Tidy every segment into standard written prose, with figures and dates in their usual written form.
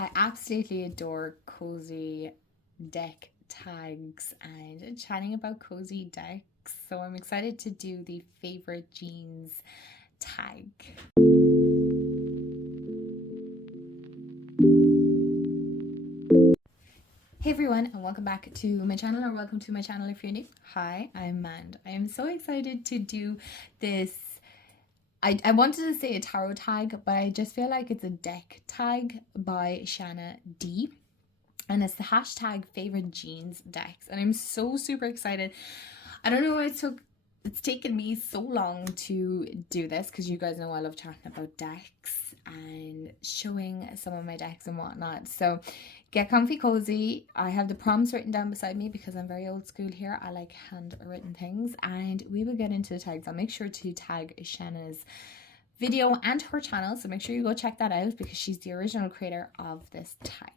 I absolutely adore cozy deck tags and chatting about cozy decks. So I'm excited to do the favorite jeans tag. Hey everyone, and welcome back to my channel, or welcome to my channel if you're new. Hi, I'm Mand. I am so excited to do this. I wanted to say a tarot tag, but I just feel like it's a deck tag by Shanna D. And it's the hashtag favorite jeans decks. And I'm so super excited. I don't know why it's taken me so long to do this, because you guys know I love chatting about decks and showing some of my decks and whatnot. So get comfy cozy. I have the prompts written down beside me because I'm very old school here. I like handwritten things, and we will get into the tags. I'll make sure to tag Shanna's video and her channel, so make sure you go check that out because she's the original creator of this tag.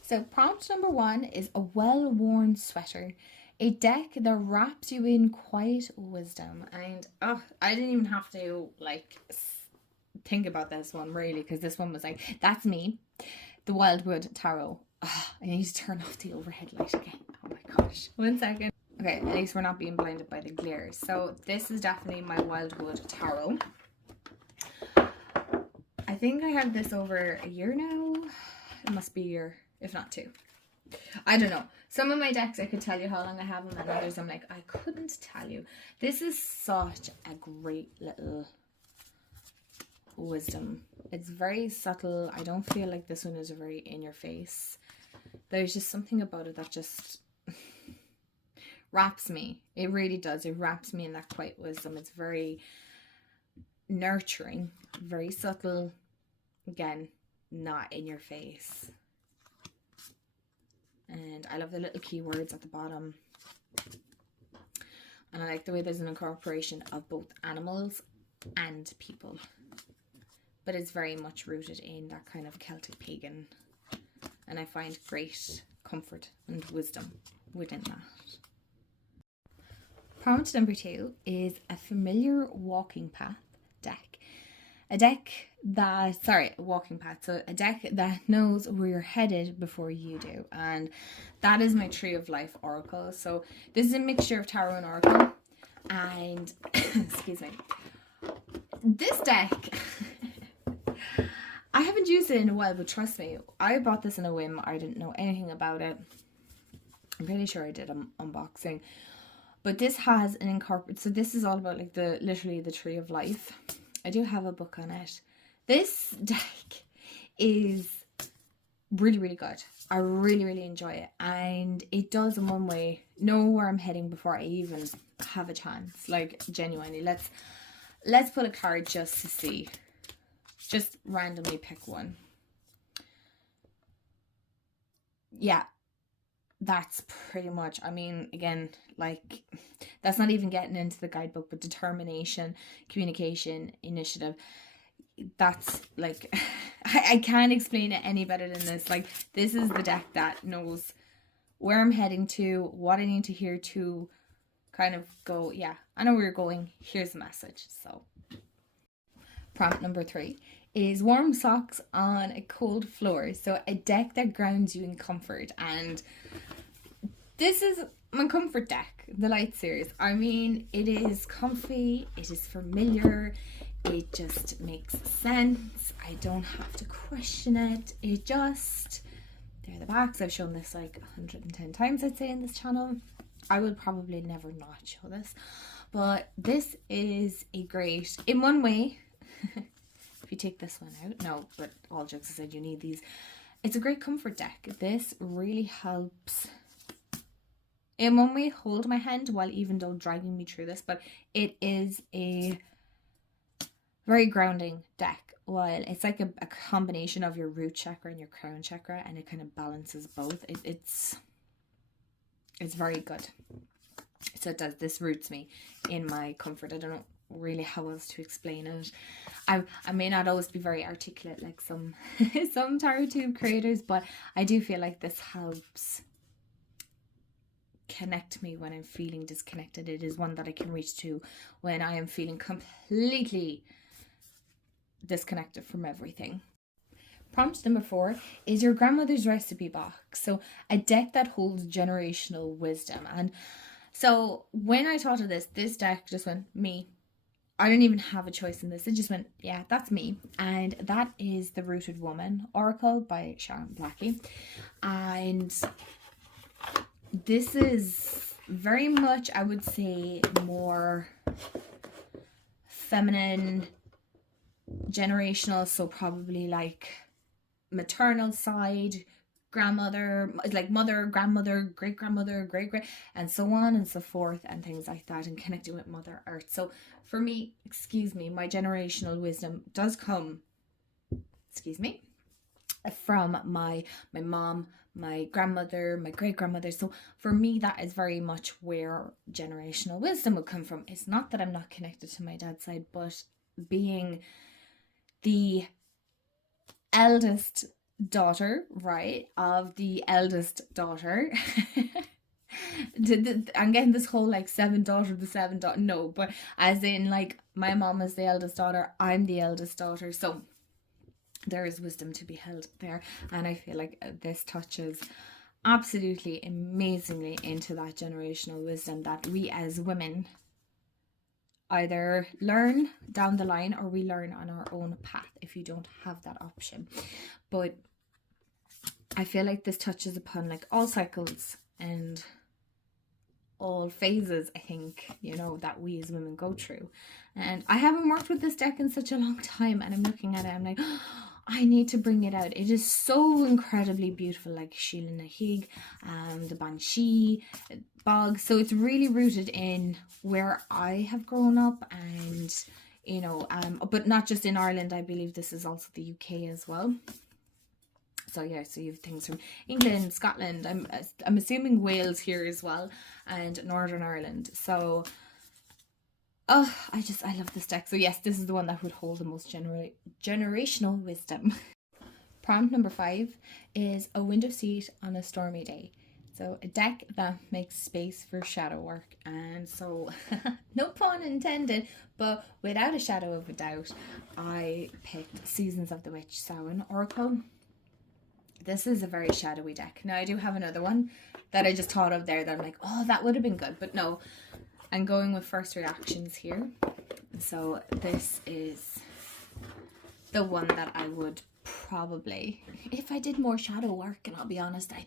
So prompt number 1 is a well-worn sweater, a deck that wraps you in quiet wisdom. And I didn't even have to think about this one really, because this one was like, that's me, the Wildwood Tarot. I need to turn off the overhead light again. Oh my gosh, 1 second. Okay, at least we're not being blinded by the glare. So this is definitely my Wildwood Tarot. I think I have this over a year now. It must be a year, if not 2. I don't know. Some of my decks I could tell you how long I have them, and others I'm like, I couldn't tell you. This is such a great little wisdom. It's very subtle. I don't feel like this one is very in your face. There's just something about it that just wraps me. It really does. It wraps me in that quiet wisdom. It's very nurturing, very subtle. Again, not in your face. And I love the little keywords at the bottom. And I like the way there's an incorporation of both animals and people. But it's very much rooted in that kind of Celtic pagan. And I find great comfort and wisdom within that. Prompt number 2 is a familiar walking path deck. A walking path. So a deck that knows where you're headed before you do. And that is my Tree of Life Oracle. So this is a mixture of tarot and oracle. And, excuse me, this deck, I haven't used it in a while, but trust me, I bought this in a whim. I didn't know anything about it. I'm pretty sure I did an unboxing. But this has an incorporate. So this is all about like literally the Tree of Life. I do have a book on it. This deck is really, really good. I really, really enjoy it. And it does in one way know where I'm heading before I even have a chance. Like, genuinely. Let's pull a card just to see. Just randomly pick one. Yeah. That's pretty much, I mean, again, like, that's not even getting into the guidebook, but determination, communication, initiative. That's like, I can't explain it any better than this. Like, this is the deck that knows where I'm heading to, what I need to hear to kind of go, yeah, I know where you're going. Here's the message. So, prompt number 3 is warm socks on a cold floor. So a deck that grounds you in comfort. And this is my comfort deck, the Light series. I mean, it is comfy, it is familiar, it just makes sense. I don't have to question it. It just, there are the backs. I've shown this like 110 times, I'd say, in this channel. I will probably never not show this, but this is a great, in one way, if you take this one out, no, but all jokes aside, you need these. It's a great comfort deck. This really helps, in one way, hold my hand while even though dragging me through this, but it is a very grounding deck. While it's like a combination of your root chakra and your crown chakra, and it kind of balances both. It's very good. So it does, this roots me in my comfort. I don't know really how else to explain it. I may not always be very articulate like some some tarot tube creators, but I do feel like this helps connect me when I'm feeling disconnected. It is one that I can reach to when I am feeling completely disconnected from everything. Prompt number 4 is your grandmother's recipe box. So a deck that holds generational wisdom. And so when I thought of this deck just went, me. I don't even have a choice in this. It just went, yeah, that's me. And that is the Rooted Woman Oracle by Sharon Blackie. And this is very much, I would say, more feminine, generational. So probably like maternal side, grandmother, like mother, grandmother, great grandmother, great, and so on and so forth, and things like that, and connecting with Mother Earth. So for me, my generational wisdom does come, from my mom, my grandmother, my great grandmother. So for me, that is very much where generational wisdom would come from. It's not that I'm not connected to my dad's side, but being the eldest daughter, right, of the eldest daughter. I'm getting this whole like seven daughter, no, but as in like my mom is the eldest daughter, I'm the eldest daughter, so there is wisdom to be held there. And I feel like this touches absolutely amazingly into that generational wisdom that we as women either learn down the line or we learn on our own path if you don't have that option. But I feel like this touches upon like all cycles and all phases, I think, that we as women go through. And I haven't worked with this deck in such a long time, and I'm looking at it, I'm like, oh, I need to bring it out. It is so incredibly beautiful, like Sheila Nahig, the Banshee, Bog. So it's really rooted in where I have grown up, and but not just in Ireland. I believe this is also the UK as well. So yeah, so you have things from England, Scotland, I'm assuming Wales here as well, and Northern Ireland. So I love this deck. So yes, this is the one that would hold the most generational wisdom. Prompt number 5 is a window seat on a stormy day. So a deck that makes space for shadow work. And so, no pun intended, but without a shadow of a doubt, I picked Seasons of the Witch Samhain Oracle. This is a very shadowy deck. Now I do have another one that I just thought of there that I'm like, oh, that would have been good. But no, I'm going with first reactions here. So this is the one that I would probably, if I did more shadow work, and I'll be honest, I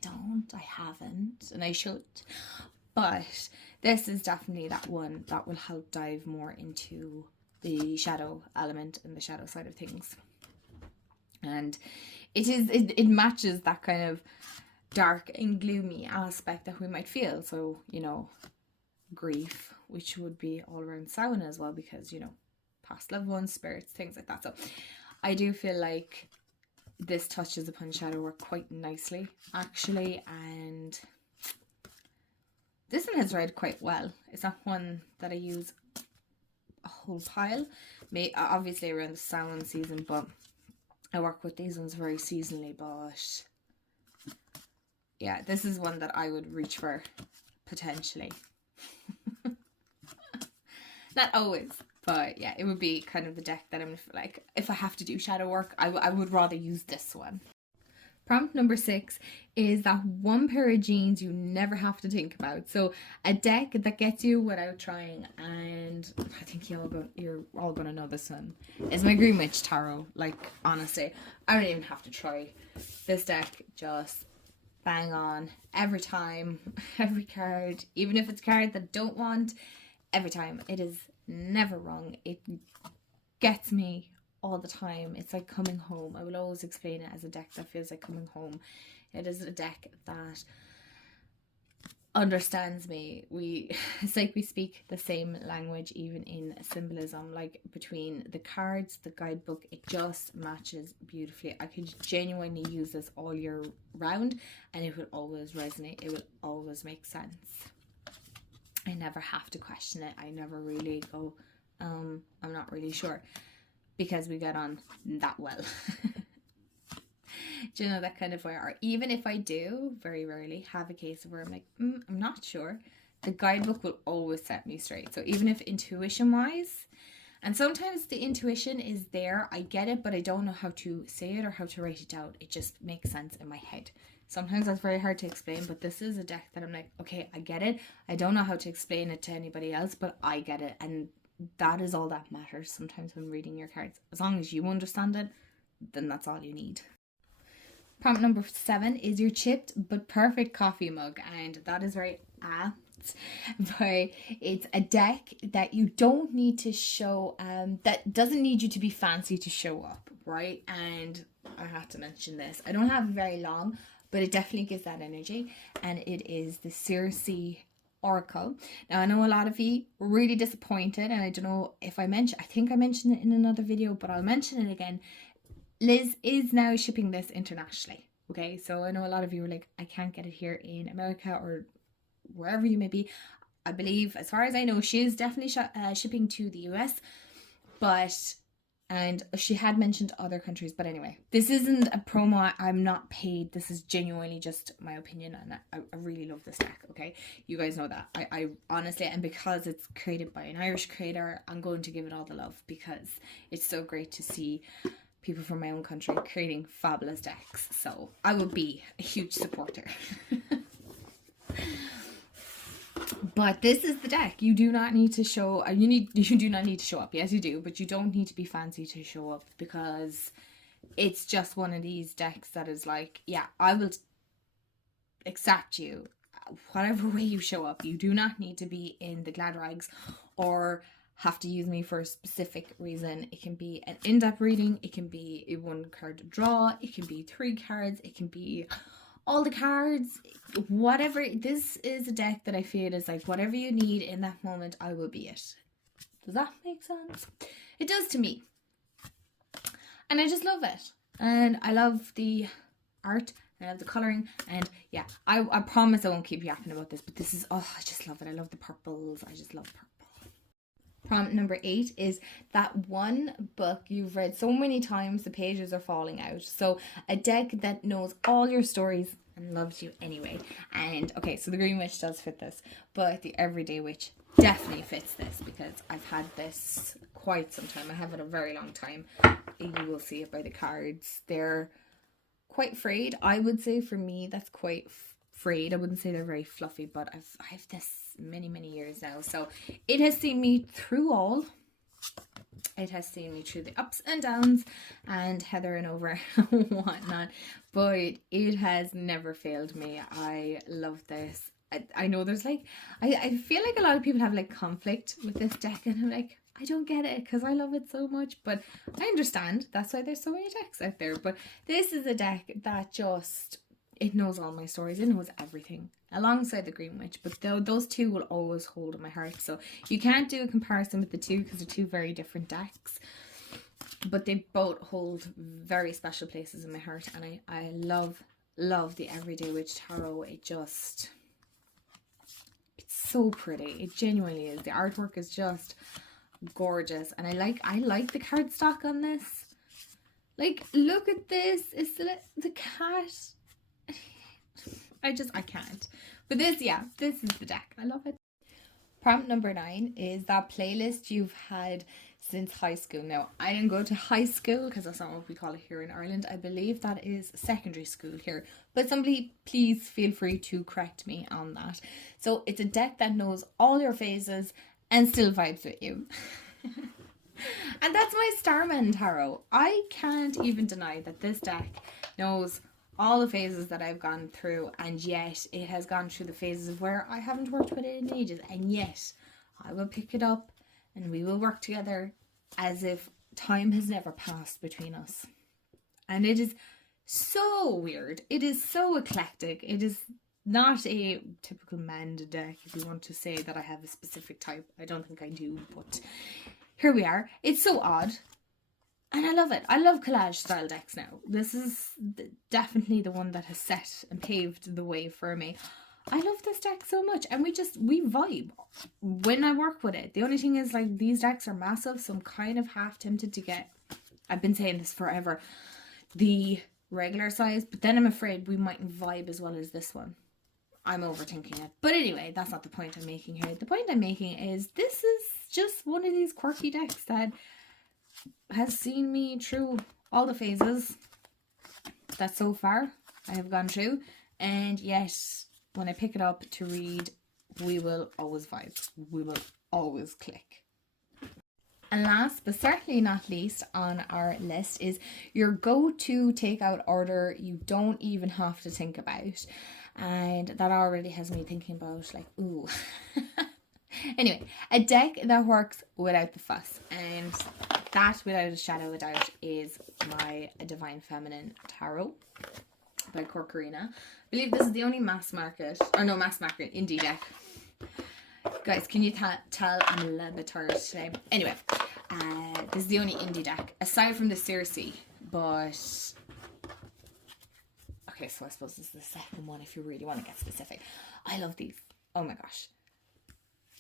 haven't, and I should. But this is definitely that one that will help dive more into the shadow element and the shadow side of things. And it matches that kind of dark and gloomy aspect that we might feel. So, grief, which would be all around Samhain as well, because, past loved ones, spirits, things like that. So I do feel like this touches upon shadow work quite nicely, actually. And this one has read quite well. It's not one that I use a whole pile. Obviously around the Samhain season, but I work with these ones very seasonally. But yeah, this is one that I would reach for potentially. Not always, but yeah, it would be kind of the deck that I'm like, if I have to do shadow work, I would rather use this one. Prompt number 6 is that one pair of jeans you never have to think about. So a deck that gets you without trying, and I think you're all gonna know this one. It's my Green Witch Tarot. Like, honestly, I don't even have to try. This deck just bang on every time, every card, even if it's a card that I don't want, every time. It is never wrong. It gets me all the time. It's like coming home. I will always explain it as a deck that feels like coming home. It is a deck that understands me. It's like we speak the same language, even in symbolism, like between the cards, the guidebook. It just matches beautifully. I could genuinely use this all year round and it will always resonate. It will always make sense. I never have to question it. I never really go, I'm not really sure, because we get on that well. Do you know, that kind of way? Or even if I do, very rarely have a case where I'm like, I'm not sure, the guidebook will always set me straight. So even if intuition wise, And sometimes the intuition is there. I get it, but I don't know how to say it or how to write it down. It just makes sense in my head. Sometimes that's very hard to explain, but this is a deck that I'm like, okay, I get it. I don't know how to explain it to anybody else, but I get it. And that is all that matters sometimes when reading your cards. As long as you understand it, then that's all you need. Prompt number 7 is your chipped but perfect coffee mug. And that is very apt, but it's a deck that you don't need to show, that doesn't need you to be fancy to show up, right? And I have to mention this. I don't have very long, but it definitely gives that energy. And it is the Circe Oracle. Now, I know a lot of you were really disappointed, and I don't know if I think I mentioned it in another video, but I'll mention it again. Liz is now shipping this internationally. Okay, so I know a lot of you were like, I can't get it here in America or wherever you may be. I believe, as far as I know, she is definitely shipping to the US, and she had mentioned other countries. But anyway, this isn't a promo. I'm not paid. This is genuinely just my opinion, and I really love this deck. Okay, you guys know that. I honestly, and because it's created by an Irish creator, I'm going to give it all the love, because it's so great to see people from my own country creating fabulous decks. So I would be a huge supporter. But this is the deck. You do not need to show, you do not need to show up. Yes, you do, but you don't need to be fancy to show up, because it's just one of these decks that is like, yeah, I will accept you whatever way you show up. You do not need to be in the glad rags or have to use me for a specific reason. It can be an in-depth reading, it can be a 1 card draw, it can be 3 cards, it can be all the cards, whatever. This is a deck that I feel is like, whatever you need in that moment, I will be it. Does that make sense? It does to me. And I just love it. And I love the art, I love the colouring, and yeah, I promise I won't keep yapping about this, but this is, oh, I just love it. I love the purples. I just love purple. Prompt number 8 is that one book you've read so many times the pages are falling out. So a deck that knows all your stories and loves you anyway. And okay, so the Green Witch does fit this, but the Everyday Witch definitely fits this, because I've had this quite some time. I have it a very long time. You will see it by the cards. They're quite frayed. I would say for me that's quite frayed. I wouldn't say they're very fluffy, but I've this many years now, so it has seen me through all. It has seen me through the ups and downs and heathering over and whatnot, but it has never failed me. I love this. I know there's like, I feel like a lot of people have like conflict with this deck, and I'm like, I don't get it, because I love it so much, but I understand. That's why there's so many decks out there. But this is a deck that just, it knows all my stories. It knows everything, alongside the Green Witch. But those two will always hold in my heart. So you can't do a comparison with the two, because they're two very different decks. But they both hold very special places in my heart. And I love the Everyday Witch Tarot. It's so pretty. It genuinely is. The artwork is just gorgeous. And I like the cardstock on this. Like, look at this. It's the cat. I can't. But this is the deck. I love it. Prompt number 9 is that playlist you've had since high school. Now, I didn't go to high school, because that's not what we call it here in Ireland. I believe that is secondary school here. But somebody, please feel free to correct me on that. So it's a deck that knows all your phases and still vibes with you. And that's my Starman Tarot. I can't even deny that this deck knows all the phases that I've gone through, and yet it has gone through the phases of where I haven't worked with it in ages, and yet I will pick it up and we will work together as if time has never passed between us. And it is so weird. It is so eclectic. It is not a typical Manda deck, if you want to say that I have a specific type. I don't think I do, but here we are. It's so odd. And I love it. I love collage style decks now. This is definitely the one that has set and paved the way for me. I love this deck so much, and we vibe when I work with it. The only thing is, like, these decks are massive, so I'm kind of half tempted to get, I've been saying this forever, the regular size, but then I'm afraid we mightn't vibe as well as this one. I'm overthinking it. But anyway, that's not the point I'm making here. The point I'm making is this is just one of these quirky decks that has seen me through all the phases that so far I have gone through. And yet, when I pick it up to read, we will always vibe. We will always click. And last but certainly not least on our list is your go-to takeout order you don't even have to think about. And that already has me thinking about like, ooh. Anyway, a deck that works without the fuss. And that, without a shadow of a doubt, is my Divine Feminine Tarot by Corcorina. I believe this is the only mass market indie deck. Guys, can you tell I'm a little bit tired today? Anyway, this is the only indie deck, aside from the Circe, but... Okay, so I suppose this is the second one if you really want to get specific. I love these. Oh my gosh.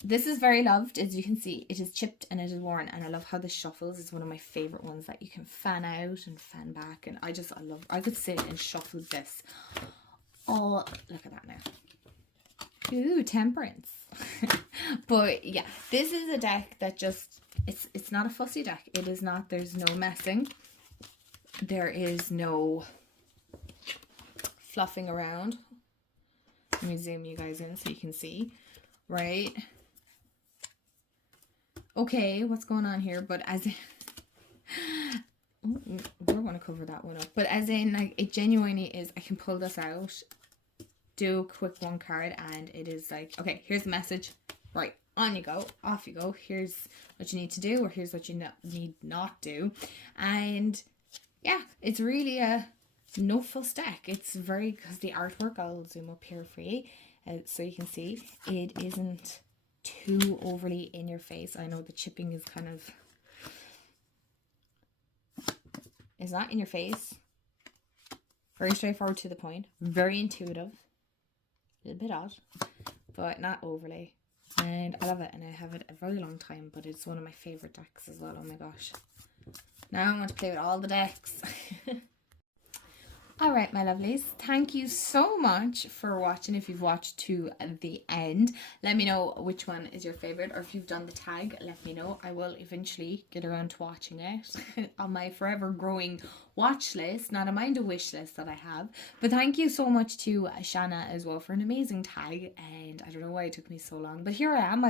This is very loved, as you can see. It is chipped and it is worn, and I love how this shuffles. It's one of my favourite ones that you can fan out and fan back, and I could sit and shuffle this. Oh, look at that now. Ooh, Temperance. But yeah, this is a deck that just, it's not a fussy deck. It is not, there's no messing. There is no fluffing around. Let me zoom you guys in so you can see, right? Okay, what's going on here? But as in, we're going to cover that one up. But as in, like, it genuinely is, I can pull this out, do a quick one card, and it is like, okay, here's the message. Right, on you go, off you go. Here's what you need to do, or here's what you need not do. And yeah, it's really a no fuss deck. It's very, because the artwork, I'll zoom up here for you so you can see, it isn't too overly in your face. I know the chipping is kind of, it's not in your face. Very straightforward, to the point, very intuitive, a little bit odd, but not overly. And I love it, and I have it a very long time, but it's one of my favourite decks as well. Oh my gosh. Now I want to play with all the decks. Alright, my lovelies, thank you so much for watching. If you've watched to the end, let me know which one is your favourite, or if you've done the tag, let me know. I will eventually get around to watching it on my forever growing watch list, not a mind a wish list that I have. But thank you so much to Shanna as well for an amazing tag, and I don't know why it took me so long, but here I am.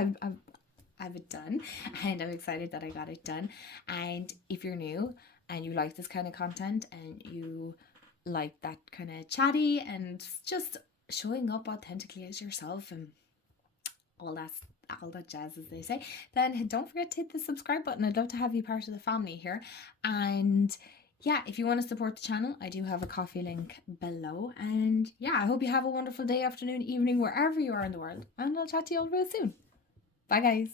I've it done, and I'm excited that I got it done. And if you're new and you like this kind of content, and you like that kind of chatty and just showing up authentically as yourself and all that jazz, as they say, then don't forget to hit the subscribe button. I'd love to have you part of the family here. And yeah, if you want to support the channel, I do have a coffee link below. And yeah, I hope you have a wonderful day, afternoon, evening, wherever you are in the world, and I'll chat to you all real soon. Bye guys.